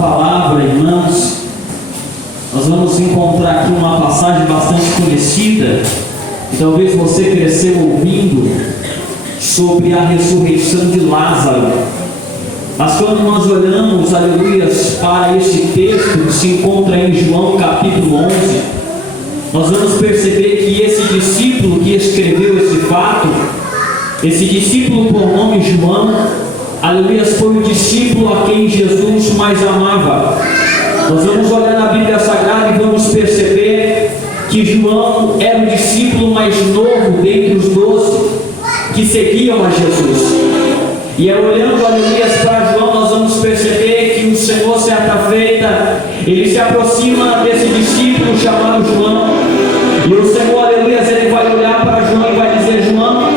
palavra, irmãos, nós vamos encontrar aqui uma passagem bastante conhecida, e talvez você cresceu ouvindo sobre a ressurreição de Lázaro. Mas quando nós olhamos, aleluias, para este texto que se encontra em João capítulo 11, nós vamos perceber que esse discípulo que escreveu esse fato, esse discípulo por nome João, aleluias, foi o discípulo a quem Jesus mais amava. Nós vamos olhar na Bíblia Sagrada e vamos perceber que João era o discípulo mais novo dentre os 12 que seguiam a Jesus. E olhando, aleluias, para João, nós vamos perceber que o Senhor, certa feita, ele se aproxima desse discípulo chamado João, e o Senhor, aleluias, ele vai olhar para João e vai dizer: João,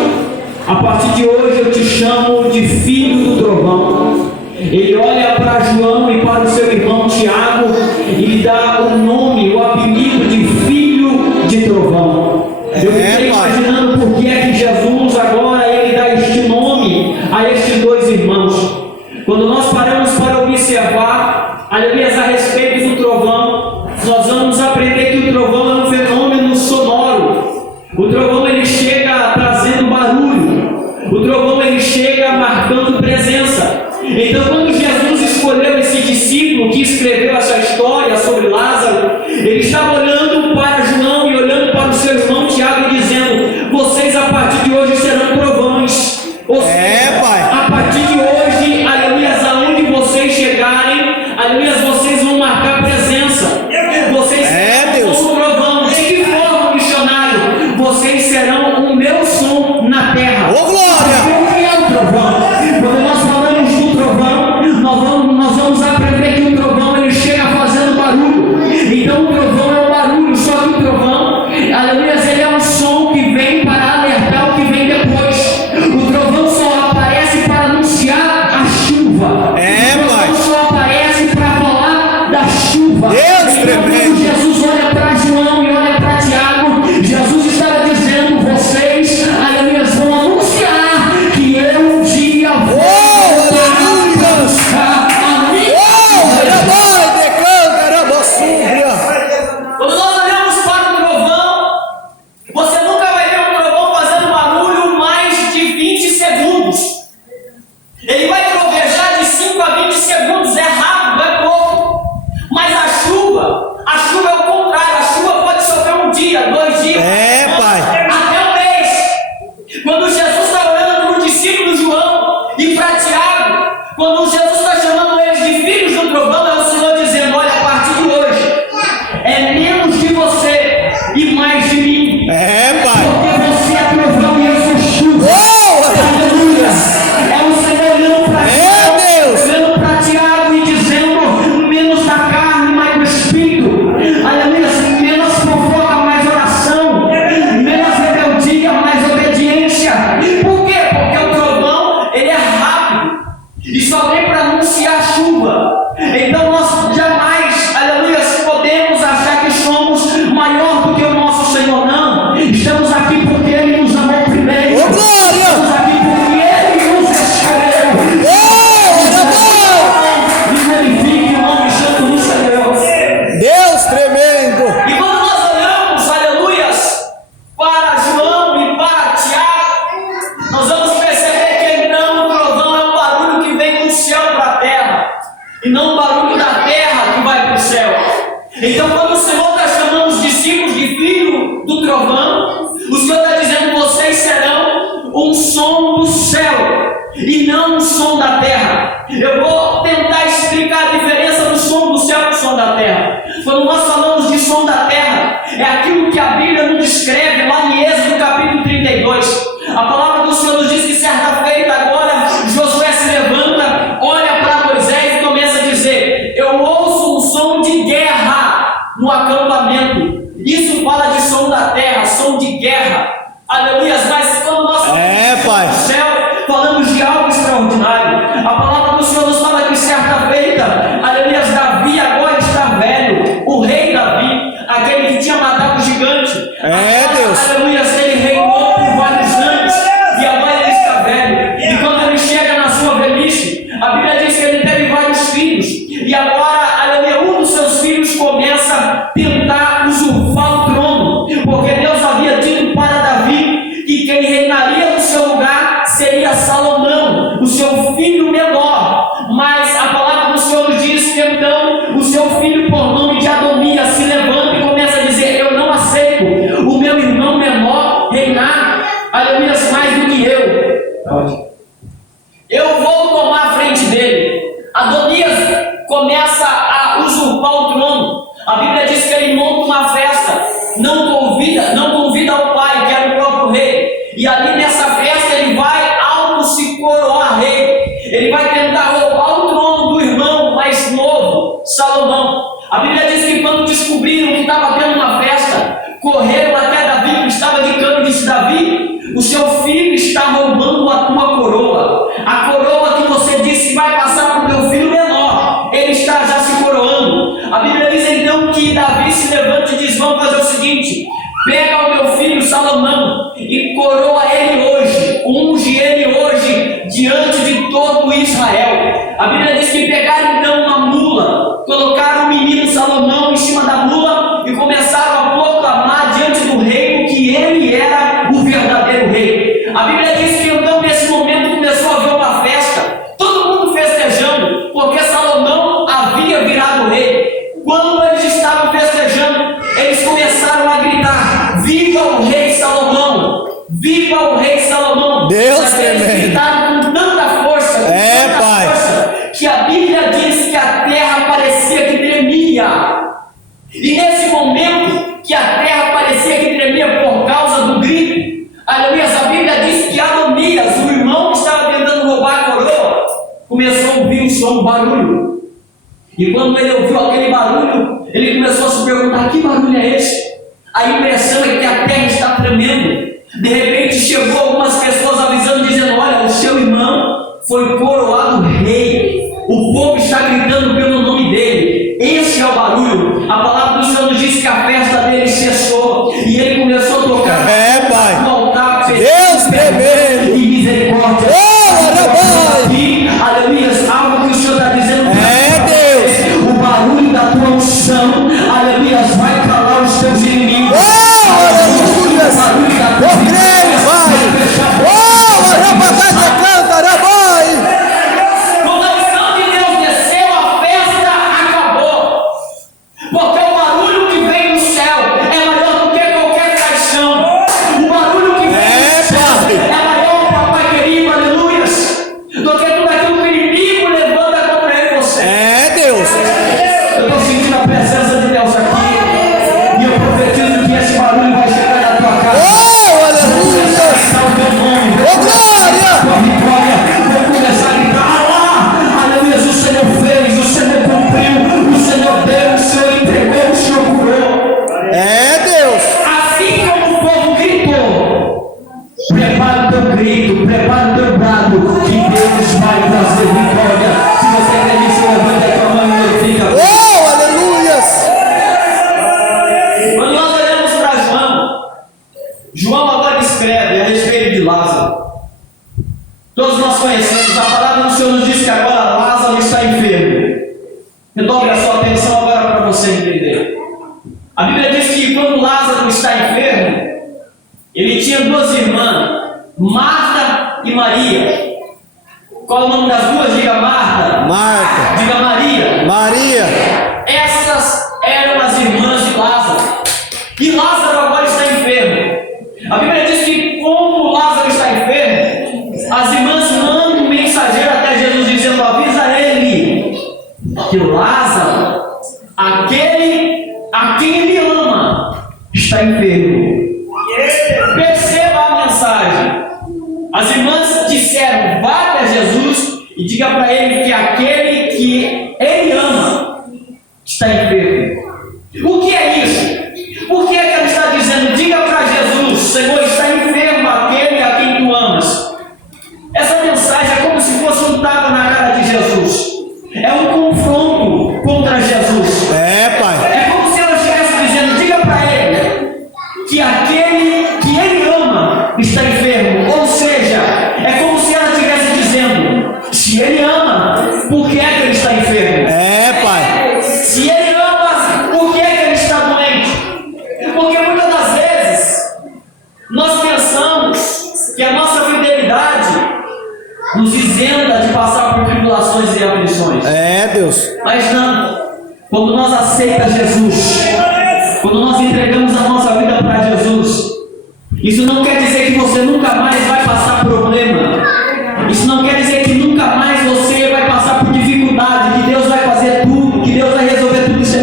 a partir de hoje eu te chamo de filho do trovão. Ele olha para João e para o seu irmão Tiago e lhe dá o nome, o apelido de filho de trovão. Eu fiquei imaginando por que é que Jesus agora ele dá este nome a estes dois irmãos. Quando nós paramos para observar, aleluia, a respeito do trovão, nós vamos aprender que o trovão é um fenômeno sonoro. O trovão ele chega trazendo barulho. O trovão ele chega marcando presença. Então, quando Jesus escolheu esse discípulo que escreveu essa história sobre Lázaro, ele estava olhando para João e olhando para o seu irmão Tiago e dizendo: vocês a partir de hoje serão trovões. Ou seja, a partir de hoje, aleluia, aonde vocês chegarem, aleluia, vocês vão marcar presença. Vocês serão como trovão. De que forma, missionário? Vocês serão o meu som na terra. Ô, glória! O que é o trovão? Quando nós falamos do trovão, nós vamos aprender que o trovão ele chega fazendo barulho. Então o trovão é um barulho, só que o trovão, aleluia, ele é um som que vem para alertar o que vem depois. O trovão só aparece para anunciar a chuva. O trovão só aparece para falar da chuva. Deus, então, quando Jesus olha para João e olha para Tiago, Jesus estava dizendo: vocês, aleluia, vão anunciar que eu um dia vou. Quando nós olhamos para o trovão, você nunca vai ver um trovão fazendo barulho mais de 20 segundos. Ele vai trovejar de 5 a 20 segundos, é rápido, é pouco. Mas a chuva é o contrário. A chuva pode sofrer um dia, 2 dias, até um mês. Quando Jesus está olhando para o discípulo João e para Tiago, quando Jesus está chamando eles de filhos do trovão, é o Senhor dizendo: olha, a partir de hoje é menos de você e mais de mim. Porque você é trovão e eu sou chuva. Aleluia. É o Senhor olhando para olhando para Tiago e dizendo: menos da carne, mais do Espírito. Aleluia. Menos fofoca, mais oração. Menos rebeldia, mais obediência. Por quê? Porque o trovão ele é rápido e só vem para anunciar a chuva. Então nós jamais, aleluia, podemos achar que somos maior do que o nosso Senhor. Não, estamos aqui porque Ele nos amou primeiro. Estamos aqui porque Ele nos escolheu. E glorifique o nome santo do Senhor. Deus tremendo! E quando nós olhamos, aleluias, para João e para Tiago, nós vamos perceber que então o trovão é um barulho que vem do céu para a terra, e não o barulho da terra que vai para o céu. Então, quando o Senhor está chamando os discípulos de filho do trovão, o Senhor está dizendo: vocês serão um som do céu e não um som da terra. Eu vou tentar explicar a diferença do som do céu e do som da terra. Quando nós falamos de som da terra, é aquilo que a Bíblia nos descreve lá em Êxodo capítulo 32. A palavra do Senhor nos diz que certa feita agora Josué se levanta, olha para Moisés e começa a dizer: eu ouço um som de guerra no acampamento. Isso fala de som da terra, som de guerra. Aleluia. Mas quando nós falamos do céu, falamos de algo extraordinário. A palavra do Senhor nos fala que certa feita, aleluia, Davi agora está velho. O rei Davi, aquele que tinha matado o gigante, Deus. aleluia, ele reinou por vários anos e agora ele está velho. E quando ele chega na sua velhice, a Bíblia diz que ele teve vários filhos. E agora ocupar o trono. A Bíblia diz que ele monta uma festa, não convida o pai, que era o próprio rei. E ali nessa festa ele vai se coroar rei. Ele vai tentar roubar o trono do irmão mais novo, Salomão. A Bíblia diz que quando descobriram que estava tendo uma festa, correram até Davi, que estava de cama, e disse: Davi, o seu filho está roubando a tua coroa. A coroa que você disse que vai passar para o teu filho menor, ele está já se coroando. A Bíblia diz então que Davi se levanta e diz: vamos fazer o seguinte, pega o meu filho Salomão e coroa ele hoje, unge ele hoje diante de todo Israel. A Bíblia diz que pegaram então uma mula, colocaram o menino Salomão em cima da mula e começaram a proclamar diante do rei que ele era o verdadeiro rei. A Bíblia diz que então nesse momento começou a haver uma festa, todo mundo festejando, porque Salomão havia virado rei. Quando eles estavam festejando, eles começaram a gritar: viva o rei Salomão! Viva o rei Salomão! Deus tremendo! Eles gritaram com tanta força, Pai, que a Bíblia diz que a terra parecia que tremia. E nesse momento que a terra parecia que tremia por causa do grito, aleluia, a Bíblia diz que Adonias, o irmão que estava tentando roubar a coroa, começou a ouvir um som, um barulho. E quando ele ouviu aquele barulho, ele começou a se perguntar: que barulho é esse? A impressão é que a terra está tremendo. De repente chegou algumas pessoas avisando, dizendo: olha, o seu irmão foi coroado rei. O povo está gritando pelo nome dele. Esse é o barulho. A palavra do Senhor nos diz que a festa dele cessou e ele começou a tocar Pai, no altar. Deus tremendo E misericórdia. Aleluia, algo que o Senhor está dizendo. Deus, o barulho da tua unção, aleluia, vai calar os teus inimigos. Aleluia, eu creio, Pai. Rapaz, canta, Rabai. Quando a unção de Deus desceu, a festa acabou. Porque o barulho que vem do céu é maior do que qualquer traição. O barulho que vem do céu é maior, papai querido, aleluia, do que tudo aquilo que o inimigo levanta contra ele, você. Deus. Eu estou sentindo a presença de Deus aqui. E eu profetizo que esse barulho vai chegar na tua casa. Aleluia. Exaltar o teu nome. Glória. Tua vitória. Vou começar a gritar: lá, aleluia, o Senhor fez, o Senhor cumpriu, o Senhor deu, o Senhor entregou, o Senhor curou. Deus. Assim como o povo gritou, prepara o teu grito, prepara o teu brado, que Deus vai trazer vitória. Se você acredita, levante a tua mão e glorifica. Aleluia. Quando nós olhamos para João agora escreve a respeito de Lázaro. Todos nós conhecemos, a palavra do Senhor nos diz que agora Lázaro está enfermo. Redobre a sua atenção agora para você entender. A Bíblia diz que quando Lázaro está enfermo, ele tinha duas irmãs, Marta e Maria. Qual é o nome das duas? Diga Marta. Diga Maria. Maria. Essas eram as irmãs de Lázaro. E Lázaro agora está enfermo. A Bíblia diz que como Lázaro está enfermo, as irmãs mandam um mensageiro até Jesus dizendo: avisa ele que Lázaro, aquele a quem ele ama, está enfermo. Perceba a mensagem. As irmãs disseram: vá até Jesus e diga para ele que aquele que ele ama está enfermo. O que é isso? Por que ela está dizendo: diga para Jesus, Senhor, está enfermo aquele a quem tu amas? Essa mensagem é como se fosse um tapa na cara de Jesus. É um confronto contra Jesus. Pai. É como se ela estivesse dizendo: diga para ele que aquele que ele ama está enfermo. Ou seja, é como se ela estivesse dizendo: se ele ama, por que é que ele está enfermo? Pai. Se ele ama, por que é que ele está doente? Porque muitas das vezes nós pensamos que a nossa fidelidade nos isenta de passar por tribulações e aflições. Deus. Mas não, quando nós aceitamos Jesus, quando nós entregamos a nossa vida para Jesus, isso não quer dizer que você nunca mais vai passar problema. Isso não quer dizer que nunca mais você vai passar por dificuldade, que Deus vai fazer tudo, que Deus vai resolver tudo. Isso é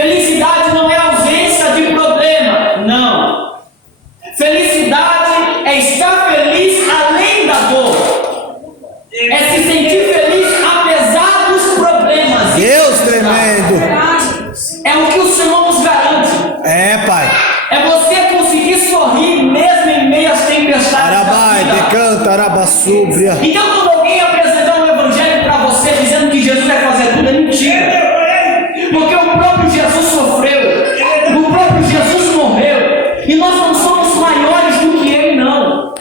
Felicidade não é ausência de problema, não. Felicidade é estar feliz além da dor. É se sentir feliz apesar dos problemas. Deus tremendo. É o que o Senhor nos garante. É, Pai. É você conseguir sorrir mesmo em meio às tempestades da Arabai, vida. decanta, arabassúbria. Então, quando alguém apresentar um evangelho para você dizendo que Jesus vai fazer tudo, é mentira. Porque o próprio Jesus sofreu, o próprio Jesus morreu, e nós não somos maiores do que Ele, não.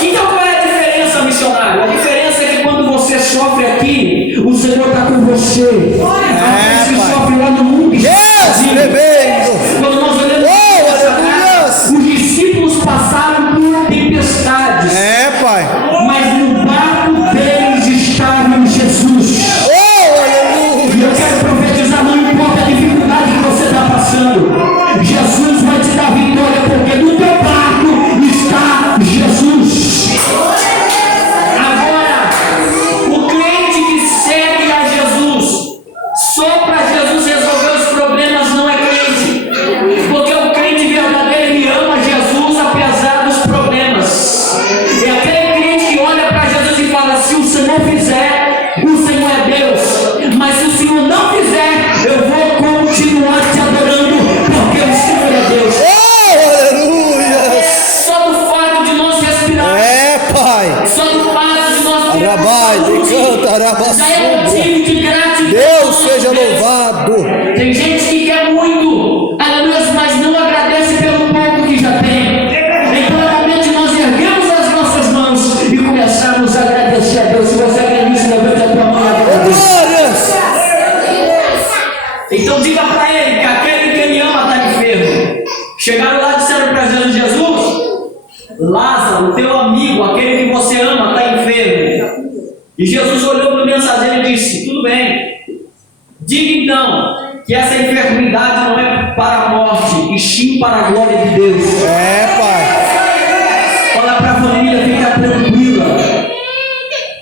Então, qual é a diferença, missionário? A diferença é que quando você sofre aqui, o Senhor está com você. Você Pai. sofre lá no mundo. Yes, tremendo. Quando nós olhamos essa carta, os discípulos passaram por tempestades. É, Pai. Mas no barco deles estava Jesus. Oh, aleluia. E eu quero profetizar, não importa a dificuldade que você está passando, Jesus vai te dar vitória, porque no teu barco está Jesus. Agora, o crente que segue a Jesus, só para Jesus resolver os problemas, não é crente. Porque o crente verdadeiro, ele ama Jesus apesar dos problemas. É aquele crente que olha para Jesus e fala: se o Senhor fizer, o Senhor é Deus. Mas se o Senhor não fizer, eu vou continuar te adorando, porque o Senhor é Deus. Oh, aleluia. Só do fato de nós respirar, É, Pai. só do fato de nós termos Arabai, saúde, decanta, já é arabassúbria. motivo de gratidão. Deus seja louvado. Tem gente que quer muito, aleluia, mas não agradece pelo pouco que já tem. Então é momento de nós erguermos as nossas mãos e começarmos a agradecer a Deus. Se você agradece, levante a tua mão e agradeça. Glórias. Então diga para ele que aquele que ele ama está enfermo. Chegaram lá e disseram para Jesus: Jesus, Lázaro, teu amigo, aquele que você ama, está enfermo. E Jesus olhou para o mensageiro e disse: tudo bem. Diga então que essa enfermidade não é para a morte, e sim para a glória de Deus. É, Pai. Olha para a família, fica tranquila,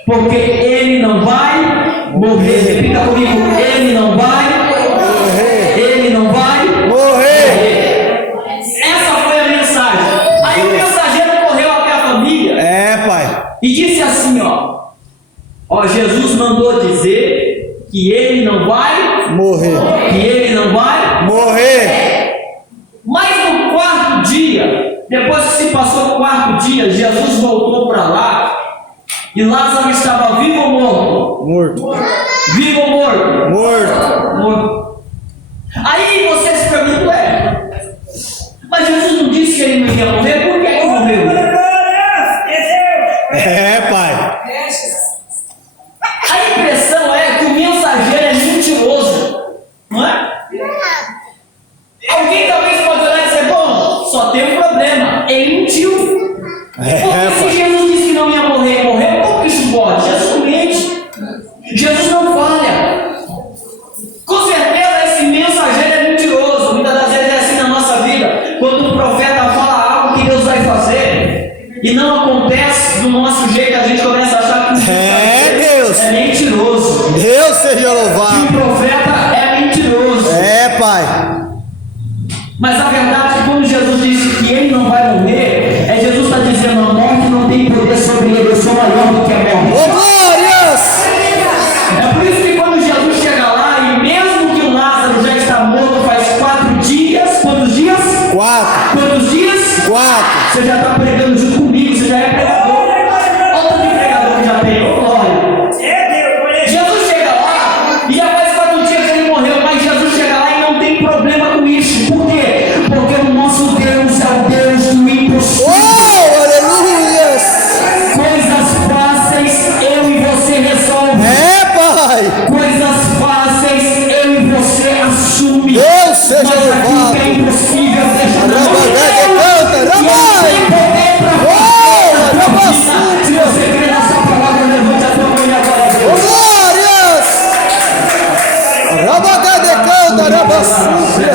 porque ele não vai morrer. Repita comigo: ele não vai Morrer. ele não vai Morrer. Essa foi a mensagem. Aí o mensageiro correu até a família É, Pai. e disse assim: ó, Jesus mandou dizer que ele não vai Morrer. que ele não vai. Morrer. Mas no quarto dia, depois que se passou o quarto dia, Jesus voltou para lá e Lázaro estava vivo ou morto? Morto. Vivo ou morto? Morto. Morto. Aí você se pergunta: mas Jesus não disse que ele não ia morrer, por que ele morreu? É, Pai. A impressão é que o mensageiro é mentiroso, não é? Alguém talvez pode olhar e dizer: bom, só tem um problema, ele mentiu. Porque se Jesus disse que não ia morrer e morreu, como que isso pode? Jesus não mente, Jesus não falha. Com certeza esse mensageiro é mentiroso. Muitas das vezes é assim na nossa vida. Quando o profeta fala algo que Deus vai fazer e não acontece do nosso jeito, a gente começa a achar que o Deus. é mentiroso. Deus seja Que o louvado. profeta é mentiroso. É, Pai. Mas a verdade é que quando Jesus disse que ele não vai morrer, Jesus está dizendo: a morte não tem poder sobre ele, eu sou maior do que a morte. Oh, glórias. É por isso que quando Jesus chega lá, e mesmo que o Lázaro já está morto faz 4 dias, quantos dias? 4. Quantos dias? 4. Você já está pregando junto comigo, você já é pregador. Olha o tanto de pregador que já tem, ô glória. Jesus chega lá, e já faz 4 dias que ele morreu, mas Jesus chega lá e não tem problema com isso. Por quê? Porque o nosso Deus é o Deus do impossível. Oh, aleluias. Coisas fáceis eu e você resolve. É, Pai. Coisas fáceis eu e você assume. Deus seja Mas aquilo que é louvado. impossível, deixa Rabagada, canta, rabai. Oh, rabassúbria. Se você crê nessa palavra, levante a tua mão e agora a Oh, Deus. glórias. Rabagada, canta, rabassúbria.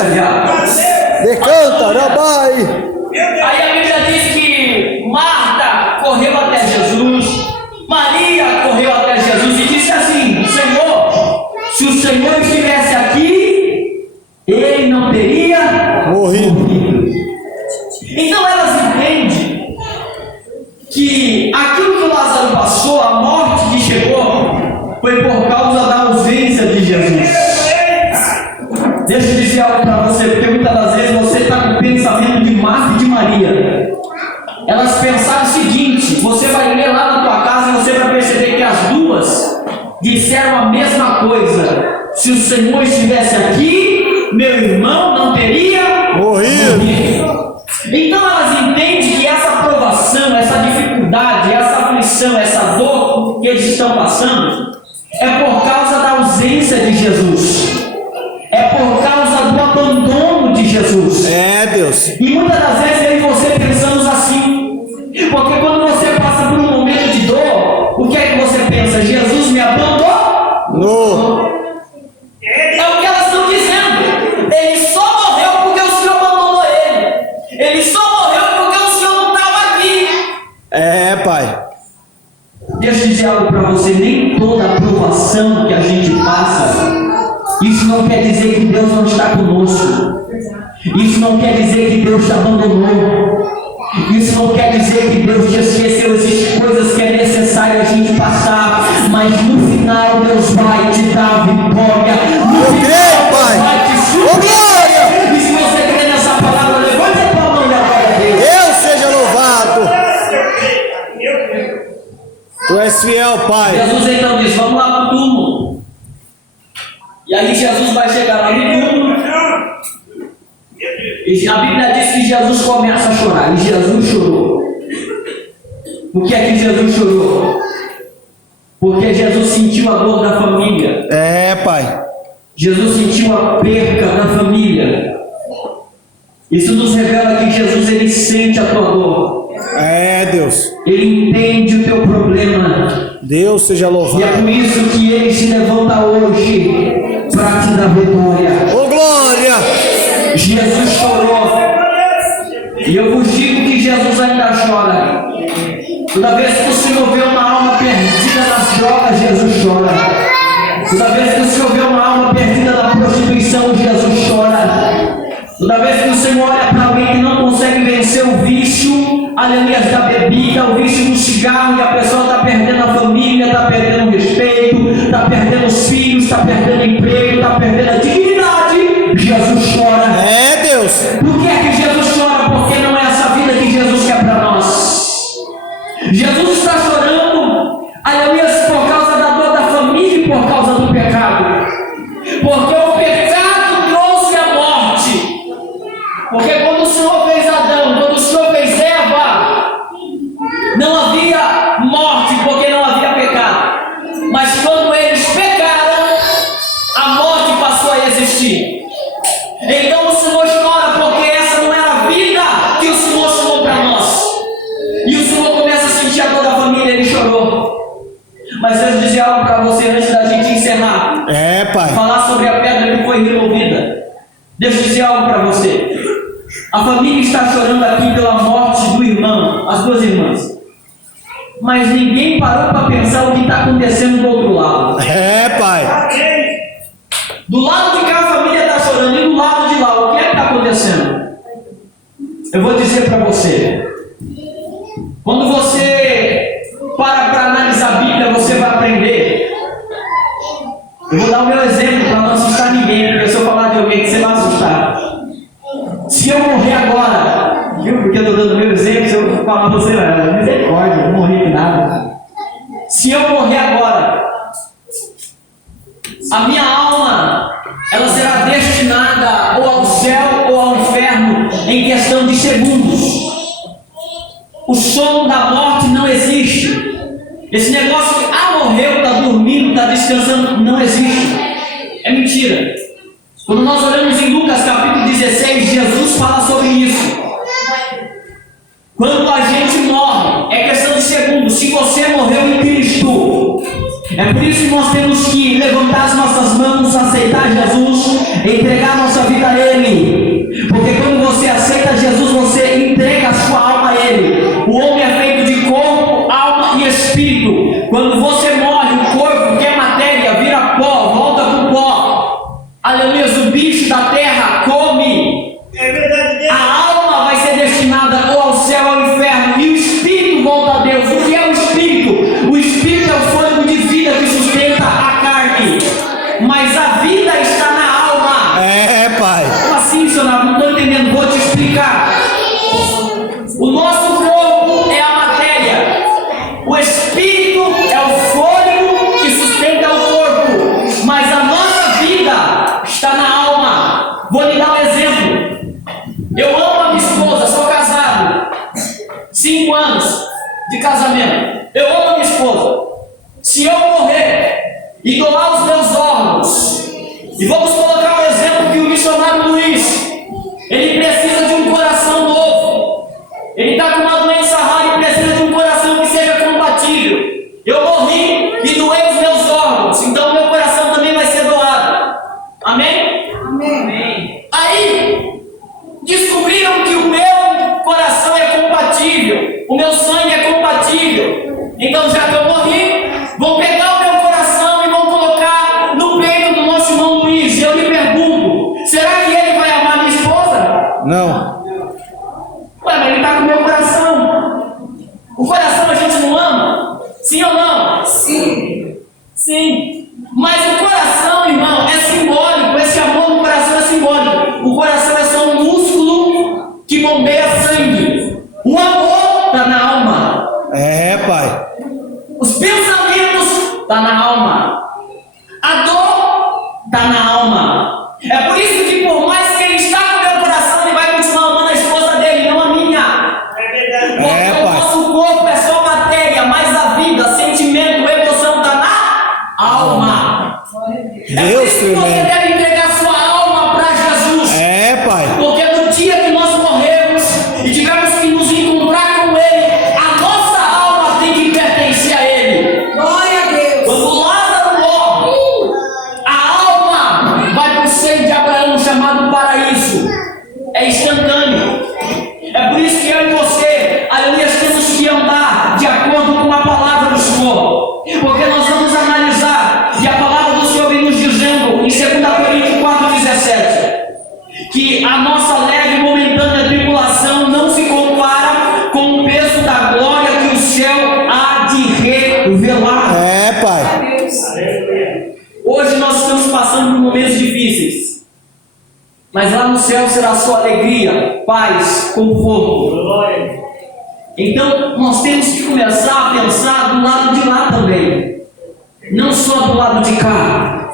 Decanta, rabai. Aí a Bíblia diz que Marta correu até Jesus, Maria correu até Jesus e disse assim: Senhor, se o Senhor estivesse aqui, ele não teria Morrido. Então elas entendem que aquilo que Lázaro passou, a morte que chegou, foi por causa da ausência de Jesus. Deixa eu dizer algo para você, porque muitas das vezes você está com o pensamento de Marta e de Maria. Elas pensaram o seguinte: você vai ler lá na tua casa e você vai perceber que as duas disseram a mesma coisa. Se o Senhor estivesse aqui, meu irmão não teria Morrido. Então elas entendem que essa provação, essa dificuldade, essa aflição, essa dor que eles estão passando é por causa da ausência de Jesus. É por causa do abandono de Jesus. É, Deus. E muitas das vezes eu e você pensamos assim. Porque quando você passa por um momento de dor, o que é que você pensa? Jesus me abandonou? No. É o que elas estão dizendo. Ele só morreu porque o Senhor abandonou ele. Ele só morreu porque o Senhor não estava aqui. É, Pai. Deixa eu dizer algo para você: nem toda aprovação que a gente passa, isso não quer dizer que Deus não está conosco. Isso não quer dizer que Deus te abandonou. Isso não quer dizer que Deus te esqueceu. Existem coisas que é necessário a gente passar, mas no final Deus vai te dar vitória. No Eu final creio, Pai. Deus vai te Ô, suprir. glória. E se você crê nessa palavra, levante a tua mão e adore a Deus. Deus seja louvado. Tu és fiel, Pai. Jesus então diz: vamos lá para o túmulo. E aí Jesus vai chegar lá no túmulo. E a Bíblia diz que Jesus começa a chorar. E Jesus chorou. Por que é que Jesus chorou? Porque Jesus sentiu a dor da família. É, Pai. Jesus sentiu a perca da família. Isso nos revela que Jesus, ele sente a tua dor. É, Deus. Ele entende o teu problema. Deus seja E é louvado. por isso que ele se levanta hoje para te dar vitória. Ô, glória. Jesus chorou. E eu vos digo que Jesus ainda chora. Toda vez que o Senhor vê uma alma perdida nas drogas, Jesus chora. Toda vez que o Senhor vê uma alma perdida na prostituição, Jesus chora. Toda vez que o Senhor olha para alguém que não consegue vencer o vício, aleluia, da bebida, o vício do cigarro, e a pessoa está perdendo a família, está perdendo o respeito, está perdendo os filhos, está perdendo o emprego, está perdendo a dignidade, Jesus chora. É, Deus. Por que é que Jesus chora? Porque não é essa vida que Jesus quer para nós. Jesus está chorando, aleluia, por causa da dor da família e por causa do pecado. Porque o pecado trouxe a morte. Porque quando o Senhor fez Adão, quando o Senhor fez Eva, não havia morte, porque não havia pecado. Mas quando eles pecaram, a morte passou a existir. Então o Senhor chora, porque essa não era a vida que o Senhor chamou para nós. E o Senhor começa a sentir a dor da família, ele chorou. Mas deixa eu dizer algo para você antes da gente encerrar. É, Pai. Falar sobre a pedra que foi removida. Deixa eu dizer algo para você. A família está chorando aqui pela morte do irmão, as duas irmãs. Mas ninguém parou para pensar o que está acontecendo do outro lado. É, Pai. Do lado de cá a família está chorando, e do lado de lá, o que é que está acontecendo? Eu vou dizer para você. Quando você para analisar a Bíblia, você vai aprender. Eu vou dar o meu exemplo para não assustar ninguém, porque se eu falar de alguém que você vai assustar. Se eu morrer agora, viu? Porque eu estou dando o meu exemplo, se eu falar para você, misericórdia, eu não morri de nada. Se eu morrer agora, a minha alma, ela será destinada ou ao céu ou ao inferno em questão de segundos. O som da morte não existe. Esse negócio de morreu, está dormindo, está descansando, não existe. É mentira. Quando nós olhamos em Lucas capítulo 16, Jesus fala sobre isso. Quando a gente morre, é questão de segundos. Se você morreu em Cristo, é por isso que nós temos que levantar as nossas mãos, aceitar Jesus, entregar nossa vida a Ele. Porque quando você aceita Jesus, você entrega a sua alma a Ele. O homem é feito de corpo, alma e espírito. Quando você morre, o corpo, que é matéria, vira pó, volta para o pó. Aleluia, o bicho bicho da terra come. É verdade, Deus. A alma vai ser destinada ou ao céu ou ao inferno, e o espírito volta a Deus. O que é o espírito? O espírito é o fôlego de vida que sustenta a carne, mas a vida está na alma. É, pai. Como assim, missionário? Não estou entendendo, vou te explicar. O nosso corpo é a matéria, o espírito é o fôlego que sustenta o corpo, mas a nossa vida está na alma. Vou lhe dar um exemplo. Eu amo a minha esposa, sou casado, 5 anos de casamento. Eu amo a minha esposa. Se eu morrer e doar os meus órgãos, e vamos colocar o exemplo que o missionário Luiz, ele precisa de um coração novo. Ele está com uma doença rara e precisa de um coração que seja compatível. Eu morri e doei os meus órgãos, então meu coração também vai ser doado. Amém? Amém. Aí, descobriram que o meu coração é compatível, o meu sangue é compatível. Então, já que eu morri, vão pegar o meu coração e vão colocar no peito do nosso irmão Luiz. E eu lhe pergunto, será que ele vai amar minha esposa? Não. Ué, mas ele está com o meu coração. O coração a gente não ama? Sim ou não? Sim. Sim. Mas o coração, irmão, é simbólico. Esse amor no coração é simbólico. O coração é só um músculo que bombeia sangue. O amor está na alma. É, pai. Os pensamentos estão na alma. A dor está na alma. É por isso que, por mais que ele está com o meu coração, ele vai continuar amando a esposa dele, não a minha. É verdade. Porque É, o pai. nosso corpo é só matéria, mas a vida, sentimento, emoção está na alma. É por Deus isso que você tremendo. deve entregar sua alma para Jesus. É, pai. Porque no dia que nós morrermos e tivermos que nos encontrar com Ele, a nossa alma tem que pertencer a Ele. Glória a Deus. Quando Lázaro morre, a alma vai para o seio de Abraão, chamado paraíso. É instantâneo. É por isso que eu e você, aleluia, temos que andar de acordo com a palavra do Senhor. Porque nós vamos analisar, e a palavra do Senhor vem nos dizendo, em 2 Coríntios 4,17, que a nossa leve e momentânea tribulação não se compara com o peso da glória que o céu há de revelar. É, pai. Deus. Hoje nós estamos passando por momentos difíceis, mas lá no céu será só alegria, paz, conforto. Glória. Então nós temos que começar a pensar do lado de lá também, não só do lado de cá.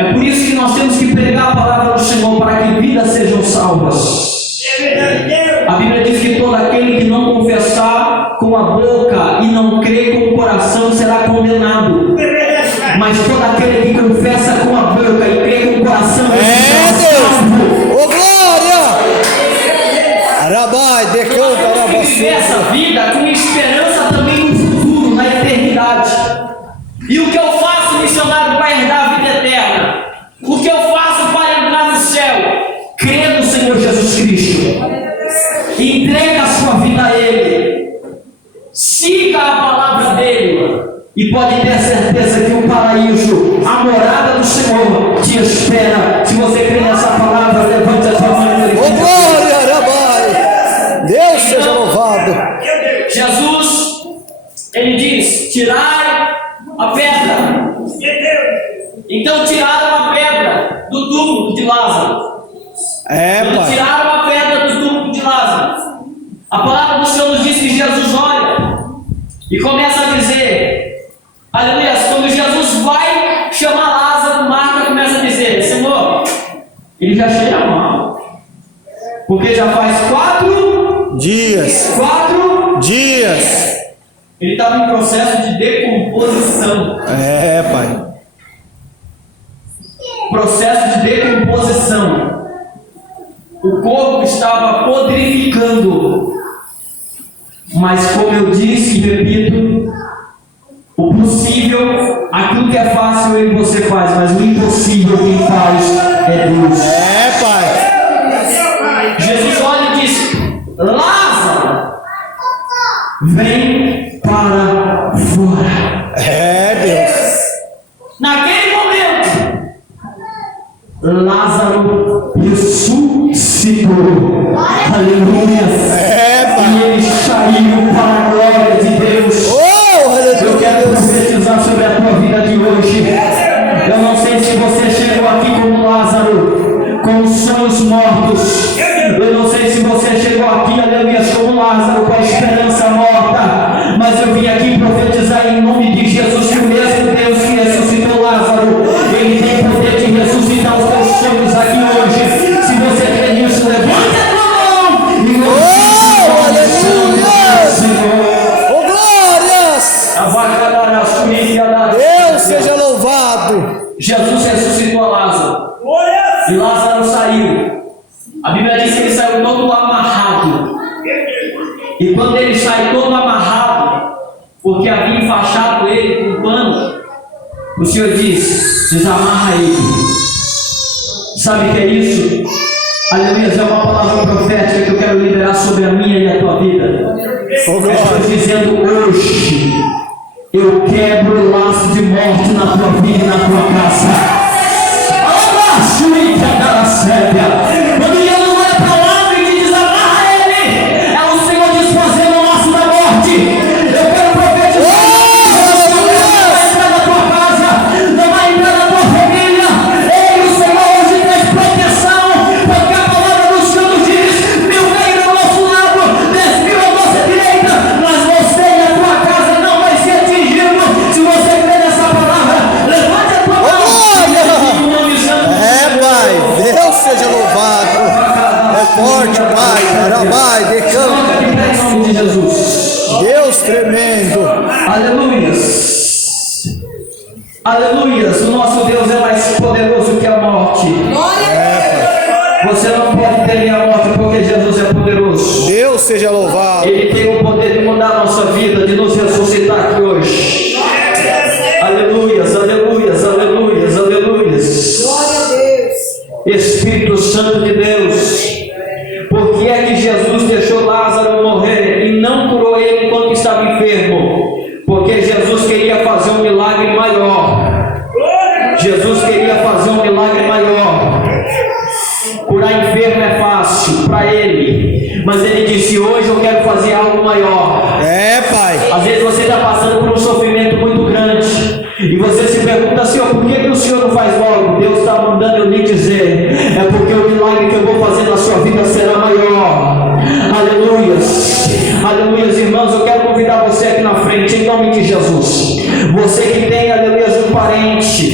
É por isso que nós temos que pregar a palavra do Senhor para que vidas sejam salvas. É verdade, Deus. A Bíblia diz que todo aquele que não confessar com a boca e não crer com o coração será condenado. É verdade, Pai. Mas todo aquele que confessa com a boca e crê com o coração É, será salvo. Deus. Ô, glória. Arabai, decanta, Nós temos que viver essa vida com esperança também no futuro, na eternidade. E o que eu faço, missionário, para herdar a vida eterna? O que eu faço para entrar no céu? Crer no Senhor Jesus Cristo. Entrega a sua vida a Ele. Siga a palavra dEle. E pode ter certeza que o paraíso, a morada do Senhor, te espera. Se você crê nessa palavra, levante a sua mão. Ô, glória, Arabai. Deus seja louvado. Jesus, Ele diz, tirai a pedra. Então tiraram a pedra do túmulo de Lázaro. É, Quando pai. tiraram a pedra do túmulo de Lázaro, a palavra do Senhor nos diz que Jesus olha e começa a dizer, aleluia, quando Jesus vai chamar Lázaro, Marta começa a dizer, Senhor, ele já cheira mal, porque já faz 4 Dias. Dias. ele estava em processo de decomposição. É, pai. Processo de decomposição. O corpo estava podrificando. Mas como eu disse e repito, o possível, aquilo que é fácil eu e você faz, mas o impossível quem faz é Deus. É, pai. Jesus olha e diz, Lázaro, vem para fora. É, Deus. Naquele momento, Lázaro ressuscitou. Aleluia. E ele saiu para a glória de Deus. Eu quero profetizar sobre a tua vida de hoje. Eu não sei se você chegou aqui como Lázaro, com os sonhos mortos. Eu não sei se você chegou aqui, aleluia, como Lázaro, com a esperança morta. Mas eu vim aqui profetizar em nome de Jesus que o mesmo Deus que ressuscitou Lázaro, Ele tem poder de ressuscitar os teus sonhos aqui hoje. Se você crê nisso, levante a tua mão e Oh, glórias! Deus seja louvado. Jesus ressuscitou a Lázaro. E Lázaro saiu. A Bíblia diz que ele saiu todo amarrado. E quando ele sai todo amarrado, porque havia enfaixado ele com pano, o Senhor diz: desamarra ele. Sabe o que é isso? Aleluia, é uma palavra profética que eu quero liberar sobre a minha e a tua vida. Oh, Estou dizendo hoje: eu quebro o laço de morte na tua vida e na tua casa. Quando Jesus vai para lá e desamarra ele, é o Senhor desfazendo o laço da morte. Eu quero profetizar: não vai entrar na tua casa, não vai entrar na tua família. Ei, o Senhor hoje traz proteção, porque a palavra do Senhor nos diz: 1000 cairão ao nosso lado, 10.000 à nossa direita, mas você e a tua casa não vai ser atingido. Se você crê nessa palavra, levante a tua mão. Pai, Deus seja louvado. É forte, Pai. Arabai, decanta. Em nome de Jesus. Deus tremendo. Aleluias. Aleluias. O nosso Deus é mais poderoso que a morte. Você não pode temer a morte porque Jesus é poderoso. Deus seja louvado. Ele tem o poder de mudar a nossa vida, de nos ressuscitar aqui hoje. Aleluias, aleluias, aleluias, aleluias. Glória a Deus. Espírito Santo de Deus, por que é que Jesus deixou Lázaro morrer e não curou ele enquanto estava enfermo? Porque Jesus queria fazer um milagre maior. Jesus queria fazer um milagre maior. Curar enfermo é fácil para ele, mas ele disse: hoje eu quero fazer algo maior. Pai. Às vezes você está passando por um sofrimento muito grande e você se pergunta: Senhor, por que o Senhor não faz logo? Deus está mandando eu lhe dizer: é porque o milagre que eu vou fazer na sua vida será maior. Aleluias, aleluias, irmãos. Eu quero convidar você aqui na frente, em nome de Jesus. Você que tem, aleluias, um parente